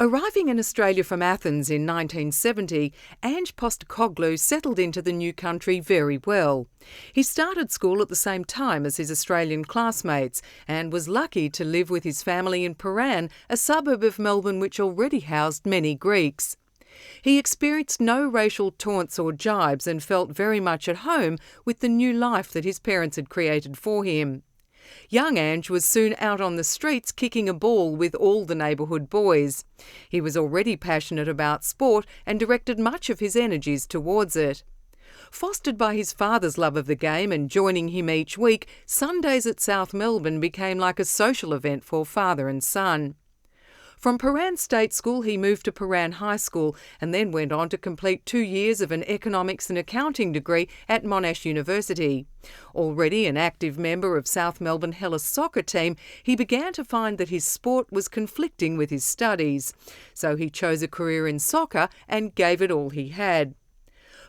Arriving in Australia from Athens in 1970, Ange Postecoglou settled into the new country very well. He started school at the same time as his Australian classmates and was lucky to live with his family in Paran, a suburb of Melbourne which already housed many Greeks. He experienced no racial taunts or jibes and felt very much at home with the new life that his parents had created for him. Young Ange was soon out on the streets kicking a ball with all the neighbourhood boys. He was already passionate about sport and directed much of his energies towards it. Fostered by his father's love of the game and joining him each week, Sundays at South Melbourne became like a social event for father and son. From Paran State School he moved to Paran High School and then went on to complete 2 years of an economics and accounting degree at Monash University. Already an active member of South Melbourne Hellas soccer team, he began to find that his sport was conflicting with his studies. So he chose a career in soccer and gave it all he had.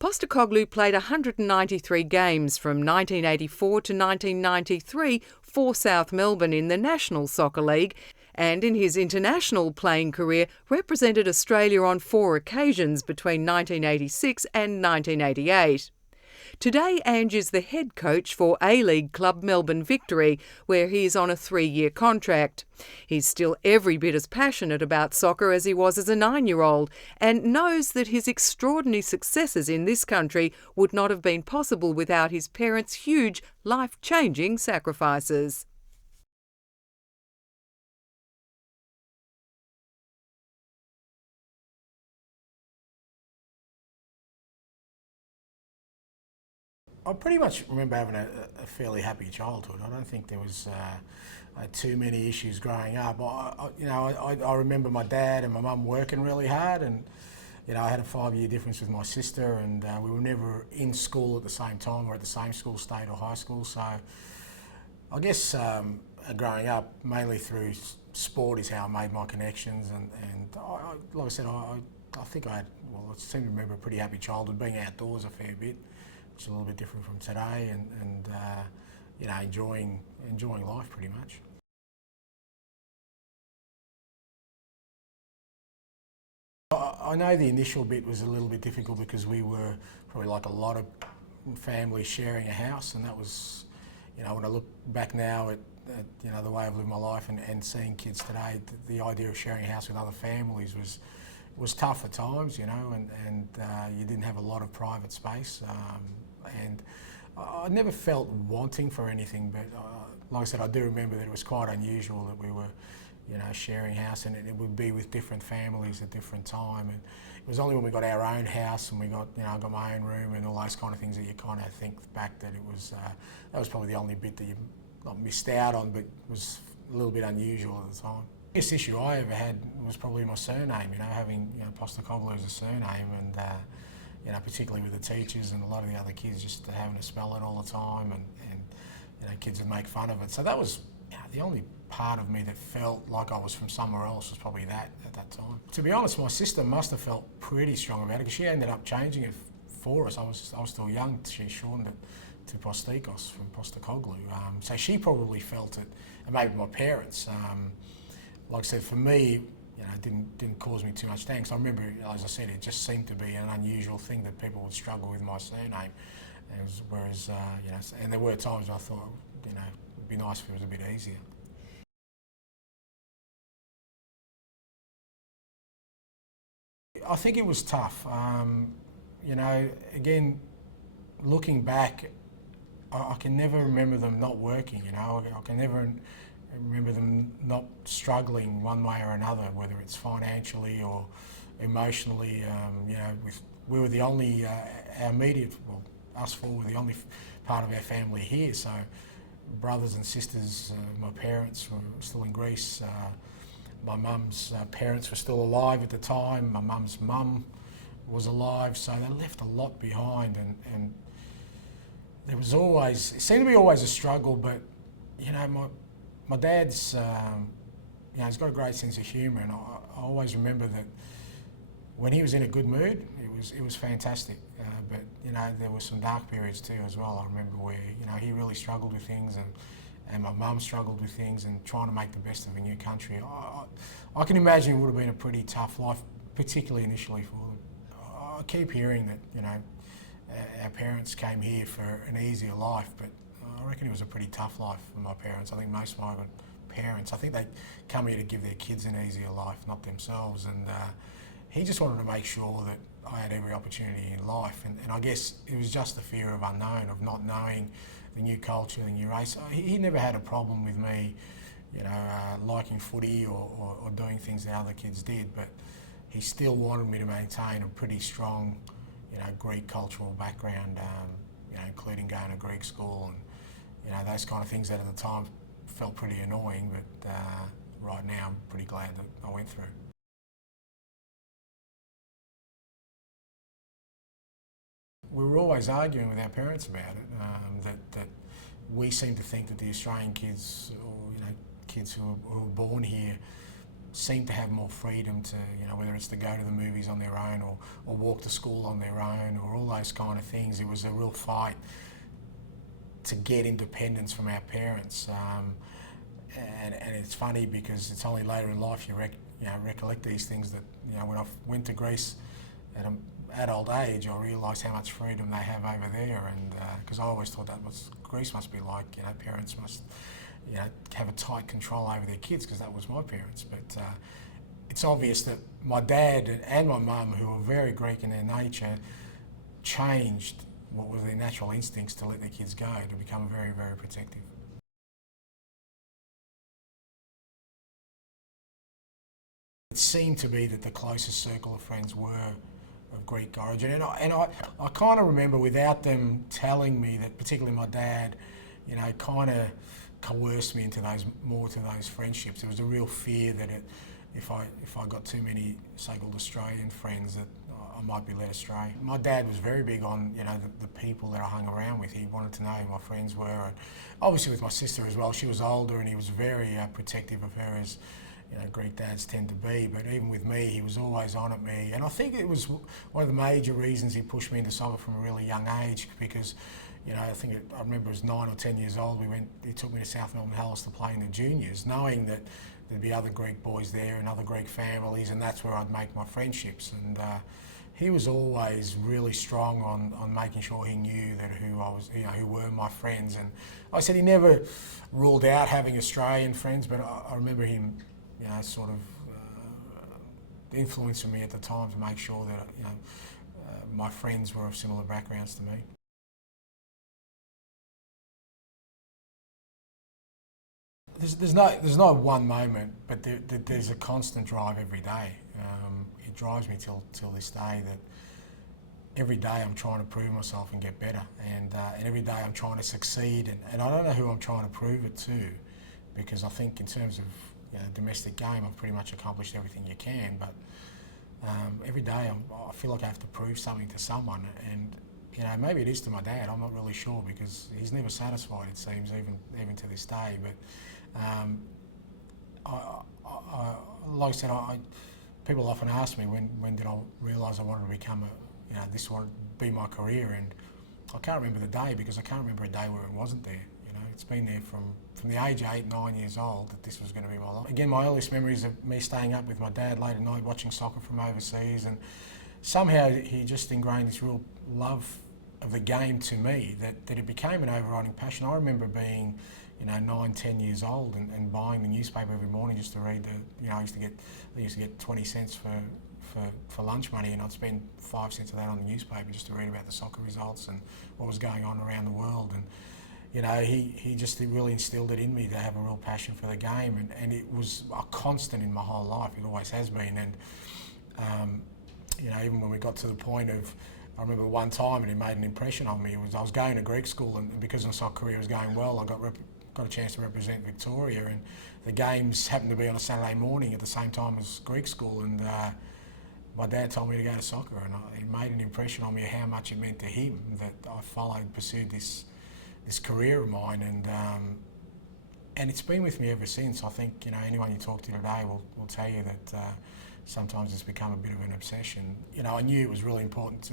Postecoglou played 193 games from 1984 to 1993 for South Melbourne in the National Soccer League, and in his international playing career represented Australia on 4 occasions between 1986 and 1988. Today, Ange is the head coach for A-League club Melbourne Victory, where he is on a 3-year contract. He's still every bit as passionate about soccer as he was as a 9-year-old and knows that his extraordinary successes in this country would not have been possible without his parents' huge, life-changing sacrifices. I pretty much remember having a fairly happy childhood. I don't think there was too many issues growing up. I remember my dad and my mum working really hard, and I had a 5-year difference with my sister, and we were never in school at the same time or at the same school, state or high school. So I guess growing up mainly through sport is how I made my connections, and like I said, I think I seem to remember a pretty happy childhood, being outdoors a fair bit, which is a little bit different from today, and enjoying life pretty much. I know the initial bit was a little bit difficult because we were probably like a lot of families sharing a house, and that was, when I look back now at the way I've lived my life and seeing kids today, the idea of sharing a house with other families was tough at times, and you didn't have a lot of private space. And I never felt wanting for anything, but like I said, I do remember that it was quite unusual that we were, sharing house, and it would be with different families at different time. And it was only when we got our own house and we got, I got my own room and all those kind of things that you kind of think back that it was, that was probably the only bit that you not missed out on, but was a little bit unusual at the time. The biggest issue I ever had was probably my surname, having Postecoglou as a surname, and particularly with the teachers and a lot of the other kids just having to spell it all the time, and kids would make fun of it. So that was the only part of me that felt like I was from somewhere else, was probably that at that time. To be honest, my sister must have felt pretty strong about it because she ended up changing it for us. I was still young. She shortened it to Postekos from Postecoglou. So she probably felt it, and maybe my parents. Like I said, for me, it didn't cause me too much angst. I remember, as I said, it just seemed to be an unusual thing that people would struggle with my surname. Whereas, and there were times I thought, it'd be nice if it was a bit easier. I think it was tough. Again, looking back, I can never remember them not working. I can never remember them not struggling one way or another, whether it's financially or emotionally. We were the only, our immediate, well, us four were the only part of our family here. So brothers and sisters, my parents were still in Greece. My mum's parents were still alive at the time. My mum's mum was alive, so they left a lot behind, and there was always, it seemed to be always a struggle, but my dad's, he's got a great sense of humour, and I always remember that when he was in a good mood, it was fantastic. But there were some dark periods too as well. I remember where he really struggled with things, and my mum struggled with things and trying to make the best of a new country. I can imagine it would have been a pretty tough life, particularly initially for them. I keep hearing that, our parents came here for an easier life, but I reckon it was a pretty tough life for my parents. I think most of my parents, I think they come here to give their kids an easier life, not themselves. And he just wanted to make sure that I had every opportunity in life. And I guess it was just the fear of unknown, of not knowing the new culture, the new race. He never had a problem with me, liking footy or doing things that other kids did, but he still wanted me to maintain a pretty strong, Greek cultural background, including going to Greek school and, those kind of things that at the time felt pretty annoying, but right now I'm pretty glad that I went through. We were always arguing with our parents about it, that we seem to think that the Australian kids, or kids who are born here, seem to have more freedom to, whether it's to go to the movies on their own or walk to school on their own or all those kind of things. It was a real fight to get independence from our parents. And it's funny because it's only later in life you recollect these things that, when I went to Greece at an adult age, I realised how much freedom they have over there, and because I always thought Greece must be like, parents must, have a tight control over their kids, because that was my parents. But it's obvious that my dad and my mum, who were very Greek in their nature, changed what was their natural instincts to let their kids go, to become very, very protective. It seemed to be that the closest circle of friends were of Greek origin, and I kind of remember, without them telling me, that particularly my dad, kind of coerced me into those friendships. There was a real fear that if I got too many so-called Australian friends, that I might be led astray. My dad was very big on the people that I hung around with. He wanted to know who my friends were, and obviously with my sister as well. She was older, and he was very protective of her, as Greek dads tend to be. But even with me, he was always on at me, and I think it was one of the major reasons he pushed me into soccer from a really young age, because I remember I was 9 or 10 years old. He took me to South Melbourne Hellas to play in the juniors, knowing that there'd be other Greek boys there and other Greek families, and that's where I'd make my friendships. And he was always really strong on making sure he knew that who were my friends. And I said he never ruled out having Australian friends, but I remember him, sort of influencing me at the time to make sure that my friends were of similar backgrounds to me. There's not one moment, but there's a constant drive every day. It drives me till this day, that every day I'm trying to prove myself and get better, and every day I'm trying to succeed. And I don't know who I'm trying to prove it to, because I think in terms of domestic game, I've pretty much accomplished everything you can. But every day I feel like I have to prove something to someone, and maybe it is to my dad. I'm not really sure, because he's never satisfied, it seems, even to this day. But like I said, people often ask me when did I realise I wanted to become this wanted to be my career, and I can't remember the day, because I can't remember a day where it wasn't there. It's been there from the age of 8, 9 years old, that this was going to be my life. Again, my earliest memories of me staying up with my dad late at night watching soccer from overseas, and somehow he just ingrained this real love of the game to me, that it became an overriding passion. I remember being 9, 10 years old and buying the newspaper every morning just to read I used to get 20 cents for lunch money, and I'd spend 5 cents of that on the newspaper just to read about the soccer results and what was going on around the world. And he just really instilled it in me to have a real passion for the game, and it was a constant in my whole life. It always has been. And even when we got to the point of, I remember one time, and it made an impression on me. I was going to Greek school, and because my soccer career was going well, I got a chance to represent Victoria, and the games happened to be on a Saturday morning at the same time as Greek school, and my dad told me to go to soccer, and it made an impression on me how much it meant to him that I pursued this career of mine, and it's been with me ever since. I think anyone you talk to today will tell you that sometimes it's become a bit of an obsession. I knew it was really important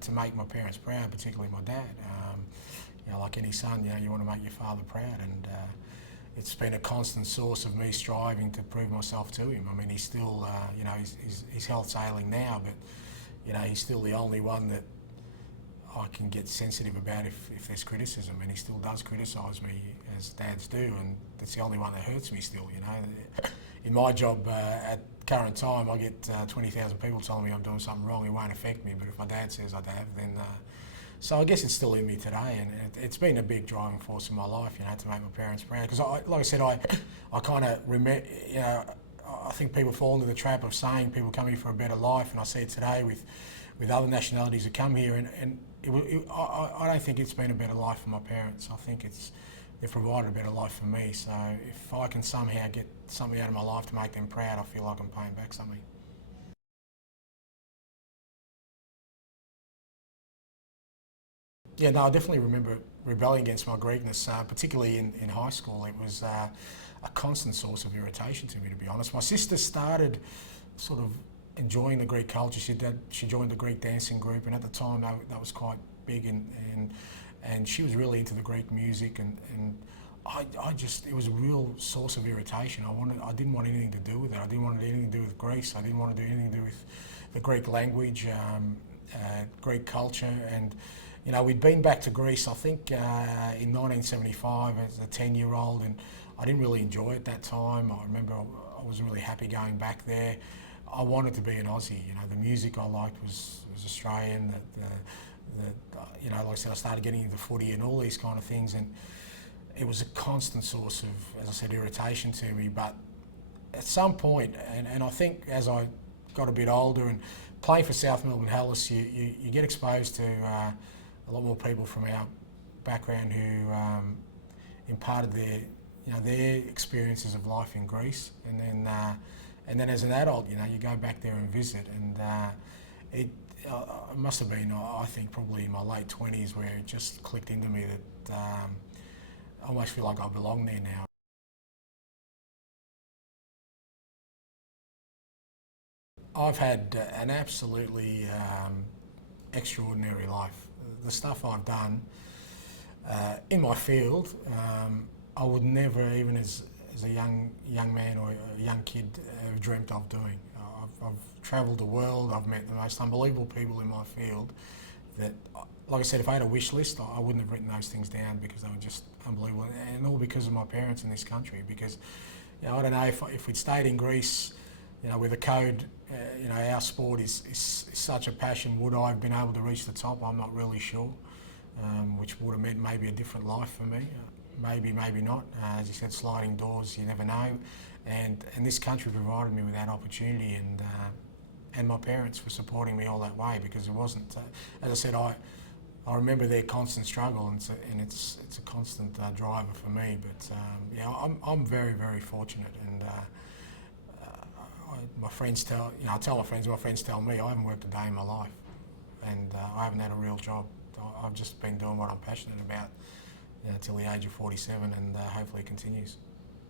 to make my parents proud, particularly my dad. like any son, you want to make your father proud, and it's been a constant source of me striving to prove myself to him. I mean, he's still, his health's ailing now, but he's still the only one that I can get sensitive about if there's criticism, and he still does criticise me as dads do, and that's the only one that hurts me still. In my job at current time, I get 20,000 people telling me I'm doing something wrong. It won't affect me, but if my dad says I have, then so I guess it's still in me today, and it's been a big driving force in my life, to make my parents proud. Because like I said, I kind of remember, I think people fall into the trap of saying people come here for a better life, and I see it today with other nationalities that come here, and I don't think it's been a better life for my parents. I think they've provided a better life for me. So if I can somehow get something out of my life to make them proud, I feel like I'm paying back something. Yeah, no, I definitely remember rebelling against my Greekness, particularly in high school. It was a constant source of irritation to me, to be honest. My sister started sort of enjoying the Greek culture. She joined the Greek dancing group, and at the time that was quite big, and she was really into the Greek music, and I just, it was a real source of irritation. I didn't want anything to do with it. I didn't want anything to do with Greece. I didn't want to do anything to do with the Greek language, Greek culture, and we'd been back to Greece, I think, in 1975 as a 10-year-old, and I didn't really enjoy it that time. I remember I wasn't really happy going back there. I wanted to be an Aussie. The music I liked was Australian. Like I said, I started getting into footy and all these kind of things, and it was a constant source of, as I said, irritation to me. But at some point, and I think as I got a bit older and playing for South Melbourne Hellas, you get exposed to a lot more people from our background who imparted their experiences of life in Greece, and then as an adult, you go back there and visit, and it must have been, I think, probably in my late 20s where it just clicked into me that I almost feel like I belong there now. I've had an absolutely extraordinary life. The stuff I've done in my field, I would never, even as a young man or a young kid, have dreamt of doing. I've travelled the world. I've met the most unbelievable people in my field. That, like I said, if I had a wish list, I wouldn't have written those things down because they were just unbelievable, and all because of my parents in this country. Because, I don't know if we'd stayed in Greece, with a code, our sport is such a passion. Would I have been able to reach the top? I'm not really sure, which would have meant maybe a different life for me. Maybe not. As you said, sliding doors, you never know. And this country provided me with that opportunity, and my parents for supporting me all that way, because it wasn't, as I said, I remember their constant struggle, and it's a constant driver for me. But I'm very, very fortunate, and my friends I tell my friends tell me I haven't worked a day in my life, and I haven't had a real job. I've just been doing what I'm passionate about till the age of 47, and hopefully it continues.